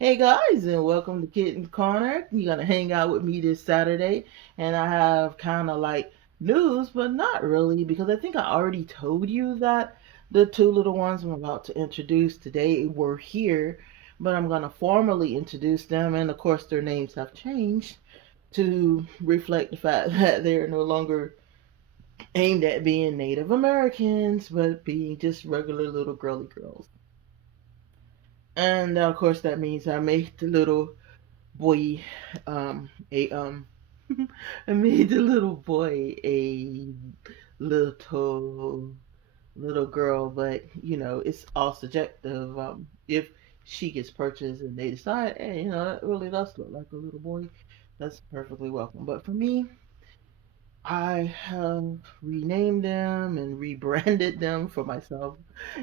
Hey guys, and welcome to Kitten's Corner. You're gonna hang out with me this Saturday, and I have kind of like news, but not really, because I think I already told you that the two little ones I'm about to introduce today were here, but I'm gonna formally introduce them, and of course their names have changed to reflect the fact that they're no longer aimed at being Native Americans, but being just regular little girly girls. And of course that means I made the little boy a I made the little boy a little little girl, but it's all subjective. If she gets purchased and they decide, hey, that really does look like a little boy, that's perfectly welcome. But for me, I have renamed them and rebranded them for myself.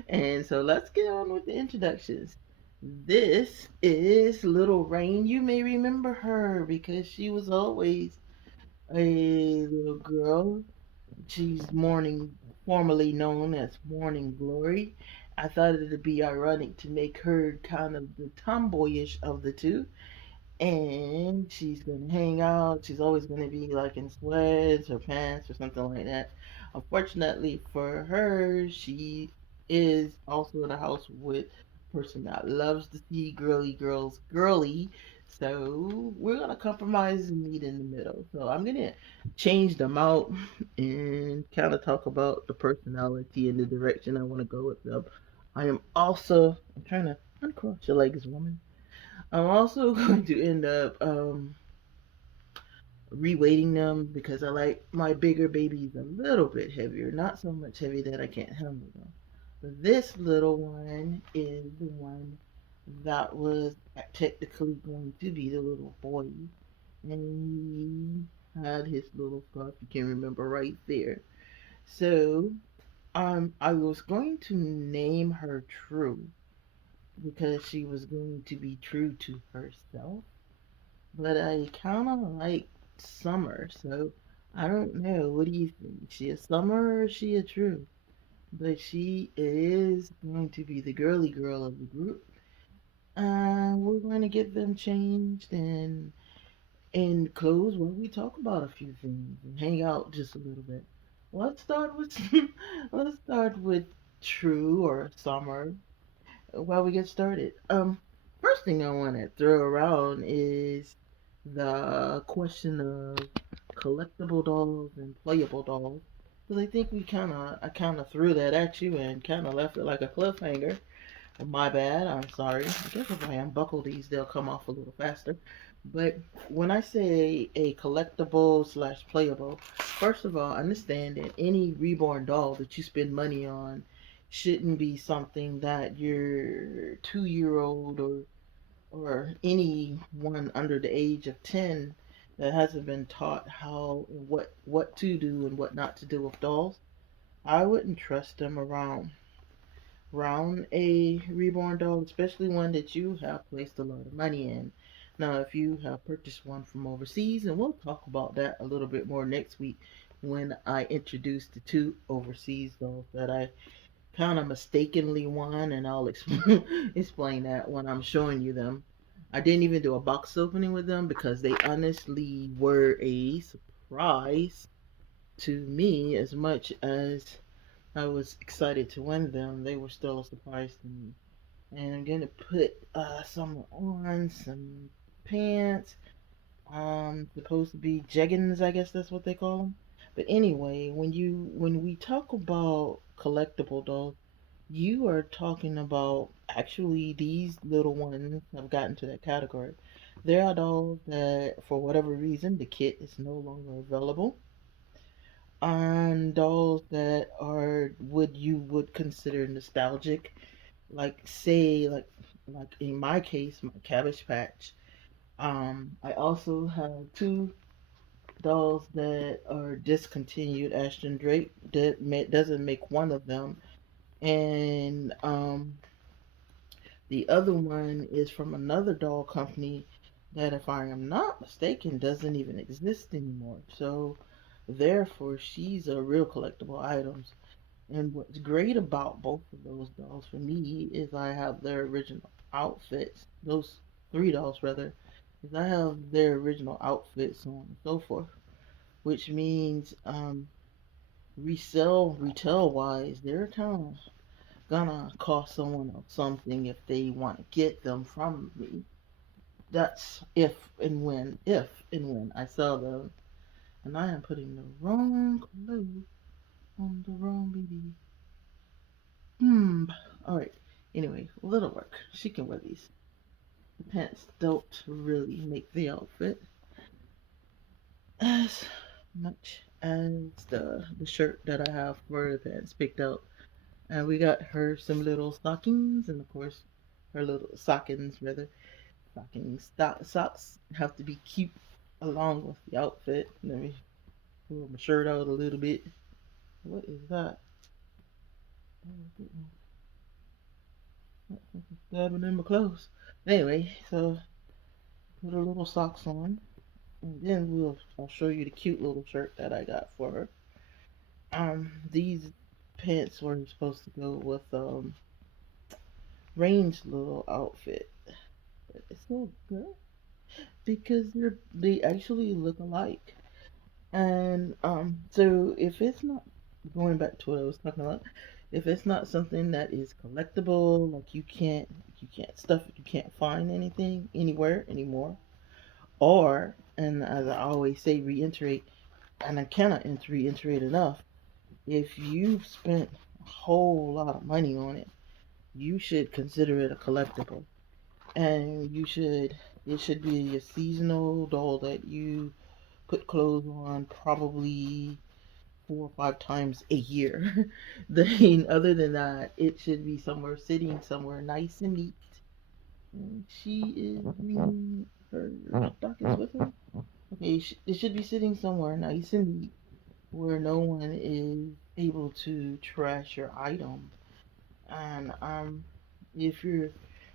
And so let's get on with the introductions. This is Little Rain. You may remember her because she was always a little girl. She's formerly known as Morning Glory. I thought it'd be ironic to make her kind of the tomboyish of the two, and she's gonna hang out. She's always gonna be like in sweats or pants or something like that. Unfortunately for her, she is also in a house with a person that loves to see girly girls girly. So we're gonna compromise and meet in the middle. So I'm gonna change them out and kind of talk about the personality and the direction I want to go with them. I'm trying to uncross your legs, woman. I'm also going to end up reweighting them because I like my bigger babies a little bit heavier, not so much heavy that I can't handle them. But this little one is the one that was technically going to be the little boy, and he had his little scarf. You can remember right there. So I was going to name her True because she was going to be true to herself, but I kind of like Summer, so I don't know. What do you think? She a Summer or is she a True? But she is going to be the girly girl of the group. We're going to get them changed and clothes where we talk about a few things and hang out just a little bit. Let's start with let's start with True or Summer while we get started. First thing I want to throw around is the question of collectible dolls and playable dolls. Because I kind of threw that at you and kind of left it like a cliffhanger. My bad. I'm sorry. I guess if I unbuckle these, they'll come off a little faster. But when I say a collectible slash playable, first of all, understand that any reborn doll that you spend money on shouldn't be something that your 2 year old or anyone under the age of 10 that hasn't been taught how what to do and what not to do with dolls. I wouldn't trust them around a reborn doll, especially one that you have placed a lot of money in. Now, if you have purchased one from overseas, and we'll talk about that a little bit more next week when I introduce the two overseas dolls that I kind of mistakenly won, and I'll explain that when I'm showing you them. I didn't even do a box opening with them because they honestly were a surprise to me as much as I was excited to win them. They were still a surprise to me. And I'm gonna put some on some pants. Supposed to be jeggings, I guess that's what they call them. But anyway, when we talk about collectible dolls, you are talking about actually these little ones have gotten to that category. There are dolls that, for whatever reason, the kit is no longer available, and dolls that are what you would consider nostalgic, like say like in my case, my Cabbage Patch. I also have two dolls that are discontinued. Ashton Drake doesn't make one of them, and the other one is from another doll company that, if I am not mistaken, doesn't even exist anymore. So, therefore, she's a real collectible items. And what's great about both of those dolls for me is I have their original outfits. Those three dolls rather, is I have their original outfits, so on and so forth. Which means retail wise, they're kind of gonna cost someone else something if they want to get them from me. That's if and when I sell them. And I am putting the wrong glue on the wrong baby. Hmm. All right. Anyway, little work. She can wear these. The pants don't really make the outfit as much as the shirt that I have for the pants picked out. And we got her some little stockings, and of course, her little stockings rather. Socks have to be cute along with the outfit. Let me pull my shirt out a little bit. What is that? Oh, goodness. That's something stabbing in my clothes. Anyway, so put her little socks on, and then I'll show you the cute little shirt that I got for her. These pants were supposed to go with Rain's little outfit, but it's so good because they actually look alike. And so if it's not going back to what I was talking about, if it's not something that is collectible, like you can't stuff it, you can't find anything anywhere anymore, or and as I always say, reiterate, and I cannot reiterate enough, if you've spent a whole lot of money on it, you should consider it a collectible, and it should be a seasonal doll that you put clothes on probably 4 or 5 times a year. Then, other than that, it should be somewhere sitting somewhere nice and neat. And she is bringing her stockings with her. Okay, it should be sitting somewhere nice and neat where no one is able to trash your item. And if you're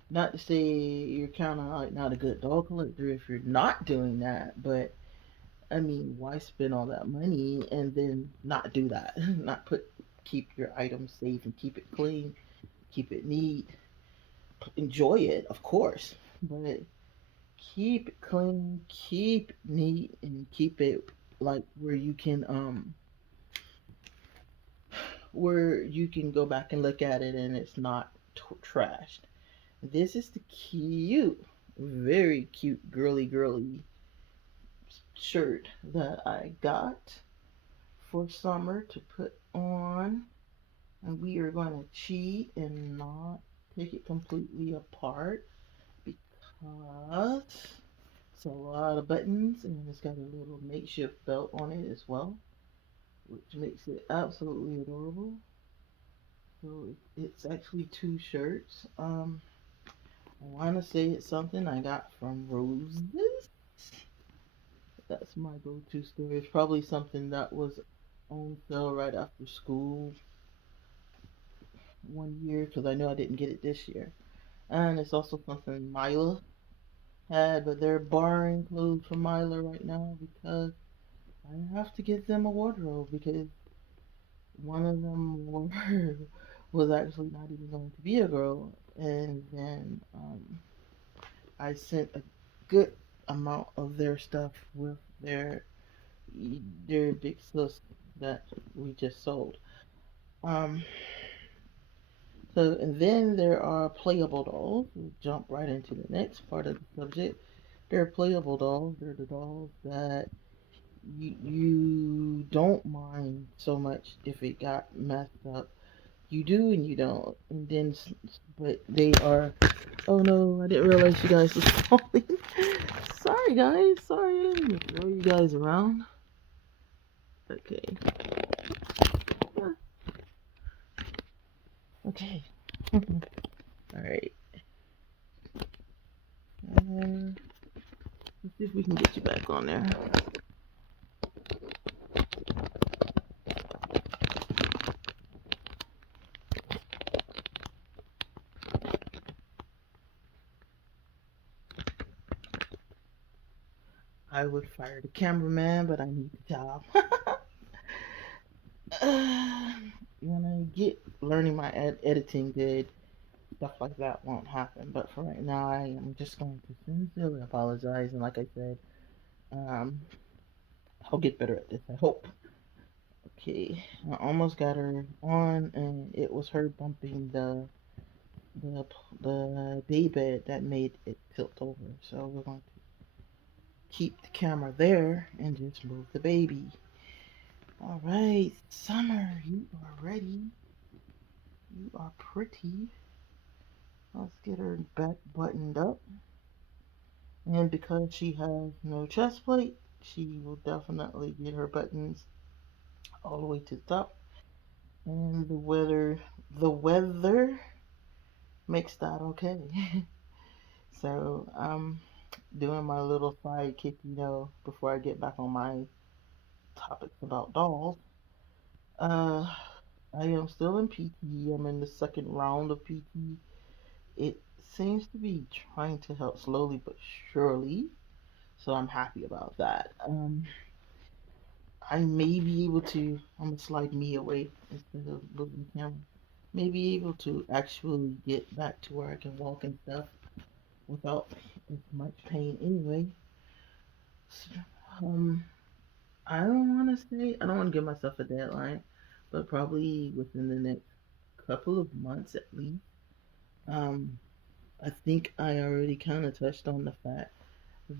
not to say you're kind of like not a good doll collector if you're not doing that, but I mean, why spend all that money and then not do that? Not keep your items safe and keep it clean, keep it neat, enjoy it, of course, but keep it clean, keep it neat, and keep it like where you can go back and look at it and it's not trashed. This is the cute, very cute girly shirt that I got for summer to put on, and we are going to cheat and not take it completely apart because it's a lot of buttons and it's got a little makeshift belt on it as well, which makes it absolutely adorable. So it's actually two shirts. I want to say it's something I got from Roses. That's my go-to store. It's probably something that was on sale right after school one year because I know I didn't get it this year. And it's also something Mila had, but they're borrowing clothes from Mila right now because I have to get them a wardrobe because one of them was actually not even going to be a girl, and then I sent a good amount of their stuff with their big sis that we just sold. Um, so and then there are playable dolls. We jump right into the next part of the subject. They're playable dolls. They're the dolls that you don't mind so much if it got messed up. You do and you don't. And then, but they are. Oh no! I didn't realize you guys was falling. Sorry, guys. Sorry, I didn't throw you guys around. Okay. Okay. All right. Let's see if we can get you back on there. I would fire the cameraman, but I need the job. When I get learning my editing good, stuff like that won't happen. But for right now, I am just going to sincerely apologize. And like I said, um, I'll get better at this, I hope. Okay, I almost got her on, and it was her bumping the the day bed that made it tilt over. So we're going to keep the camera there and just move the baby. All right, Summer, you are ready. You are pretty. Let's get her back buttoned up. And because she has no chest plate, she will definitely get her buttons all the way to the top. And the weather makes that okay. So I'm doing my little sidekick, before I get back on my topics about dolls. Uh, I am still in PT. I'm in the second round of PT. It seems to be trying to help slowly but surely, so I'm happy about that. I may be able to. I'm gonna slide me away instead of moving the camera. May be able to actually get back to where I can walk and stuff without as much pain anyway. So, um, I don't want to say, I don't want to give myself a deadline, but probably within the next couple of months at least. Um, I think I already kind of touched on the fact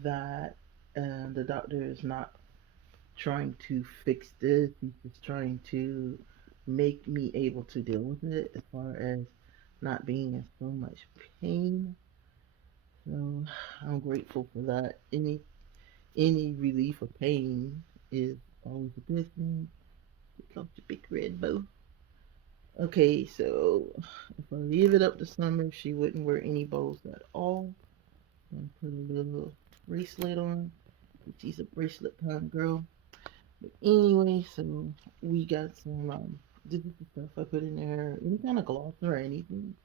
that the doctor is not trying to fix this. He's just trying to make me able to deal with it as far as not being in so much pain. So I'm grateful for that. Any relief of pain is always a good thing. Pick up the big red bow. Okay, so if I leave it up to Summer, she wouldn't wear any bows at all. I'm gonna put a little bracelet on. She's a bracelet kind of girl. But anyway, so we got some digital stuff I put in there. Any kind of gloss or anything.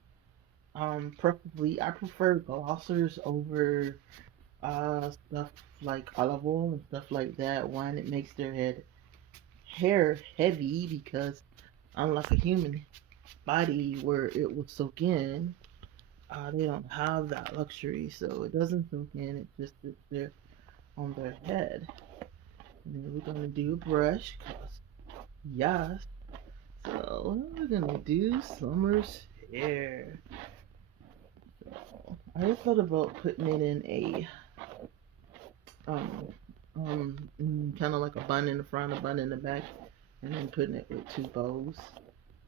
Preferably I prefer glossers over stuff like olive oil and stuff like that. One, it makes their hair heavy because unlike a human body where it will soak in, they don't have that luxury, so it doesn't soak in. It just sits there on their head. And then we're gonna do a brush, cause yes. So we're gonna do Summer's hair. So I just thought about putting it in a um kind of like a bun in the front, a bun in the back, and then putting it with two bows.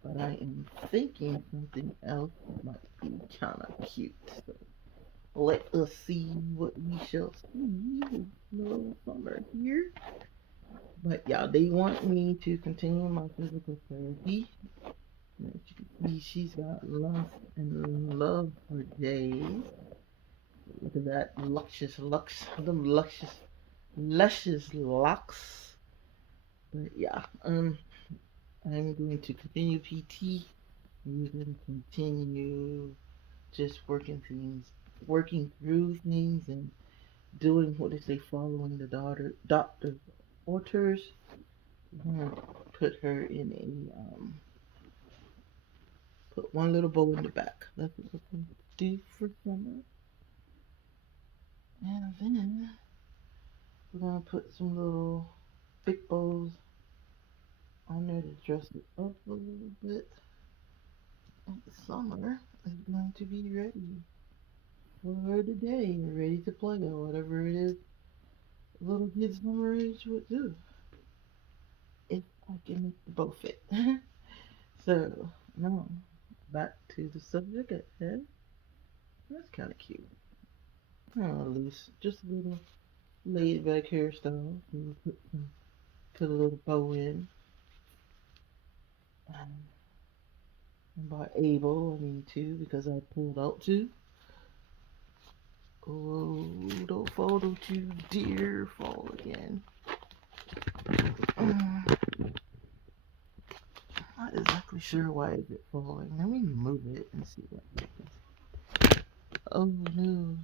But I am thinking something else might be kind of cute. So let us see what we shall see with little Summer here. But yeah, they want me to continue my physical therapy. As you can see, she's got lust and love for days. Look at that them luscious locks. But yeah, I'm going to continue PT. We're going to continue just working through things and doing what they say, following the doctor's orders. We're gonna put her in put one little bow in the back. That's what we're going to do for Summer. And then we're gonna put some little big bows on there to dress it up a little bit. And Summer is going to be ready for the day, ready to play or whatever it is little kids Summer age would do. If I can make the bow fit. So now back to the subject at hand. That's kind of cute. Loose, just a little laid back hairstyle. So we'll put a little bow in. Um, and by able, I mean two because I pulled out two. Oh, don't fall, don't you dare fall again. Not exactly sure why is it falling. Let me move it and see what happens. Oh no.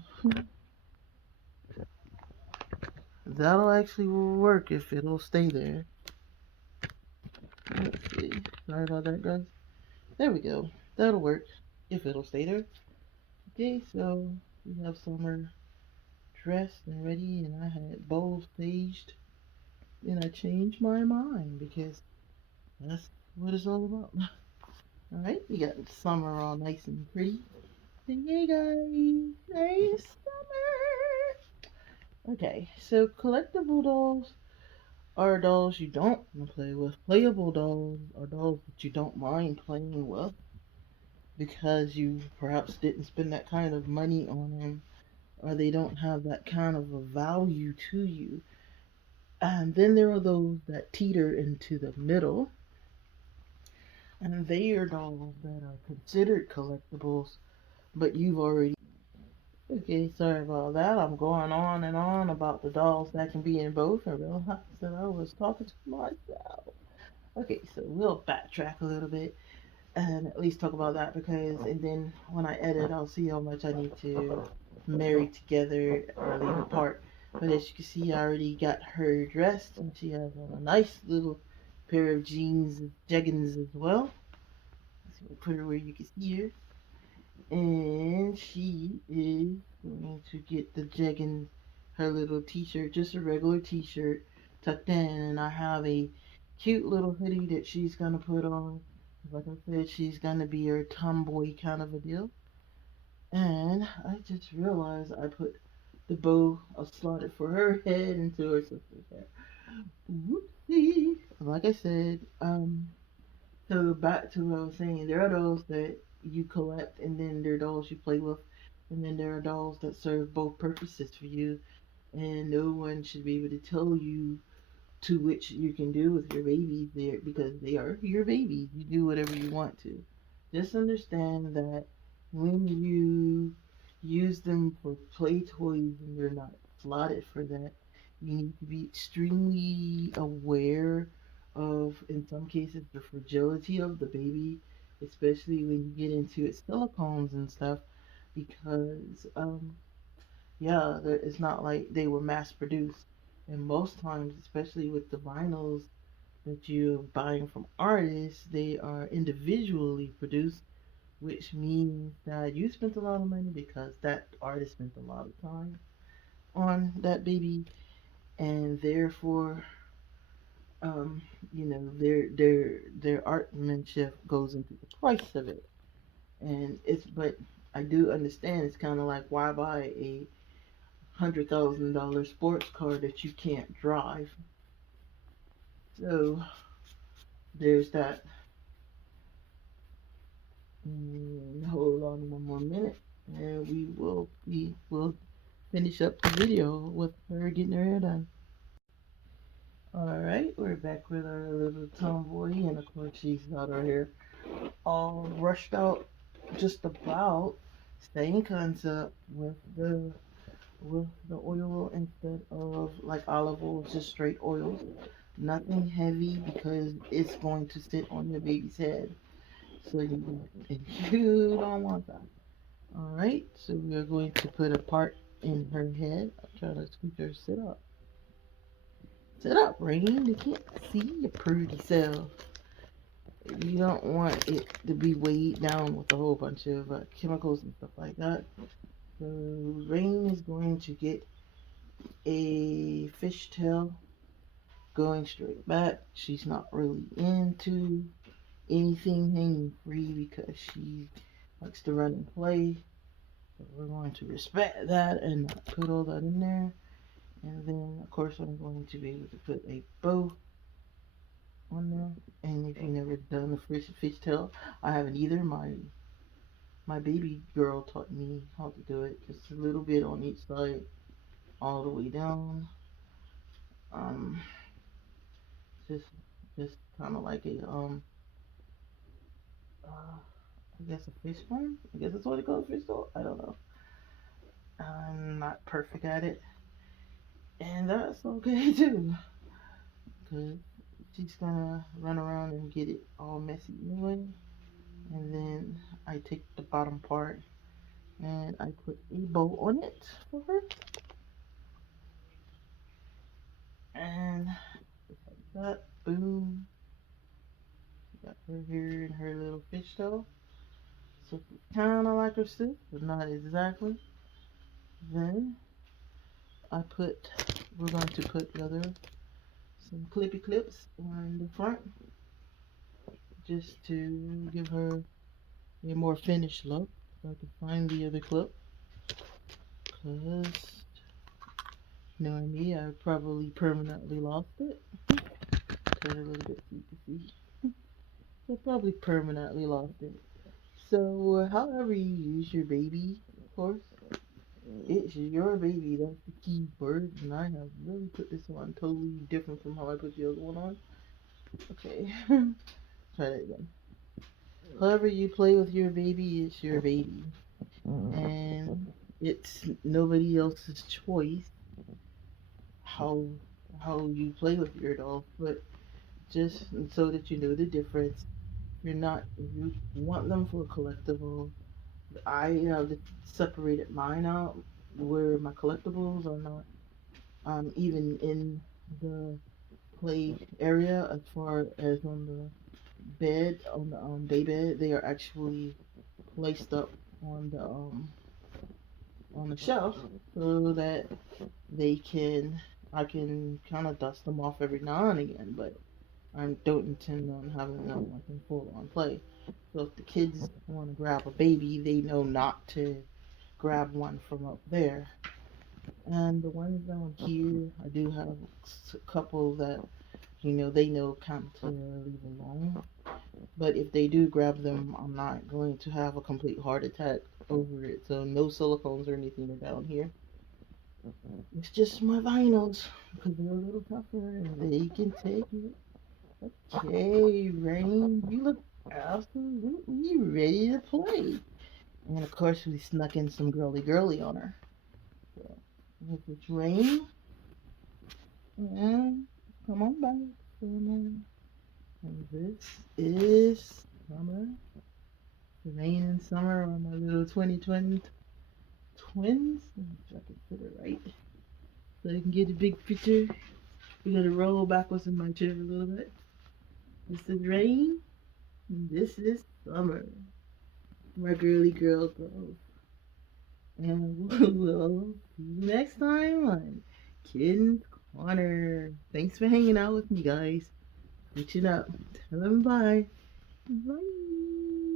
That'll actually work if it'll stay there. Let's see. Sorry about that, guys. There we go. That'll work. if it'll stay there. Okay, so we have Summer dressed and ready, and I had both staged. Then I changed my mind because that's what it's all about. All right, we got Summer all nice and pretty. Say, hey guys, nice Summer. Okay, so collectible dolls are dolls you don't want to play with. Playable dolls are dolls that you don't mind playing with because you perhaps didn't spend that kind of money on them or they don't have that kind of a value to you. And then there are those that teeter into the middle, and they are dolls that are considered collectibles, but you've already. Okay, sorry about that. I'm going on and on about the dolls that can be in both, and realized that I was talking to myself. Okay, so we'll backtrack a little bit and at least talk about that because, and then when I edit, I'll see how much I need to marry together or leave apart. But as you can see, I already got her dressed, and she has on a nice little pair of jeans, jeggings as well. So we'll put her where you can see her, and she is going to get the jeggings, her little t-shirt, just a regular t-shirt, tucked in, and I have a cute little hoodie that she's gonna put on. Like I said, she's gonna be her tomboy kind of a deal. And I just realized I put the bow I slotted for her head into her sister's hair. Whoopsie! Like I said, so back to what I was saying, there are dolls that you collect, and then there are dolls you play with, and then there are dolls that serve both purposes for you, and no one should be able to tell you to which you can do with your babies there because they are your babies. You do whatever you want to. Just understand that when you use them for play toys and they're not slotted for that, you need to be extremely aware of, in some cases, the fragility of the baby, especially when you get into its silicones and stuff, because yeah, it's not like they were mass produced. And most times, especially with the vinyls that you're buying from artists, they are individually produced, which means that you spent a lot of money because that artist spent a lot of time on that baby, and therefore, um, their artmanship goes into the price of it. And it's but I do understand it's kind of like why buy a $100,000 sports car that you can't drive. So there's that. Hold on one more minute, and we will finish up the video with her getting her hair done. All right, we're back with our little tomboy, and of course she's got her hair all rushed out, just about. Same concept with the oil instead of like olive oil, just straight oils. Nothing heavy because it's going to sit on your baby's head. So you don't want that. Alright, so we are going to put a part in her head. I'm trying to scoot her sit up. Sit up, Rain. They can't see your pretty self. You don't want it to be weighed down with a whole bunch of chemicals and stuff like that. So Rain is going to get a fishtail going straight back. She's not really into anything hanging free because she likes to run and play. So we're going to respect that and not put all that in there. And then, of course, I'm going to be able to put a bow on there. And if you've never done the fishtail, I haven't either. My baby girl taught me how to do it. Just a little bit on each side, all the way down. Um, just just kind of like a I guess a fish farm. I guess that's what it calls fish though. I don't know. I'm not perfect at it, and that's okay too. Cause she's gonna run around and get it all messy anyway. And then I take the bottom part and I put a bow on it for her. And just like that, boom, got her here in her little fish tail. looks kind of like her stick, but not exactly. Then we're going to put some clippy clips on the front just to give her a more finished look. So I can find the other clip, because knowing me, I probably permanently lost it. Turn a little bit so you can see. So I probably permanently lost it. So however you use your baby, of course, it's your baby. That's the key word. And I have really put this on totally different from how I put the other one on. Okay, try that again. However you play with your baby, it's your baby. And it's nobody else's choice how you play with your doll. But just so that you know the difference, if you want them for a collectible, I have separated mine out where my collectibles are not even in the play area. As far as on the bed, on the day bed, they are actually placed up on the shelf, so that they can I can kind of dust them off every now and again, but I don't intend on having them like in full on play. So if the kids want to grab a baby, they know not to grab one from up there. And the ones down here, I do have a couple that they know kind of to leave alone. But if they do grab them, I'm not going to have a complete heart attack over it. So no silicones or anything are down here. It's just my vinyls, because they're a little tougher and they can take it. Okay, Rain, you look absolutely ready to play. And of course, we snuck in some girly girly on her. So, this is Rain, and come on back, Summer. And this is Summer. Rain and Summer are my little 2020 twins. Let me try to put it right so you can get a big picture. We're gonna roll backwards in my chair a little bit. This is Rain, and this is Summer. My girly girl girls. And we'll see you next time on Kitten's Corner. Thanks for hanging out with me, guys. Reaching up. Tell them bye. Bye.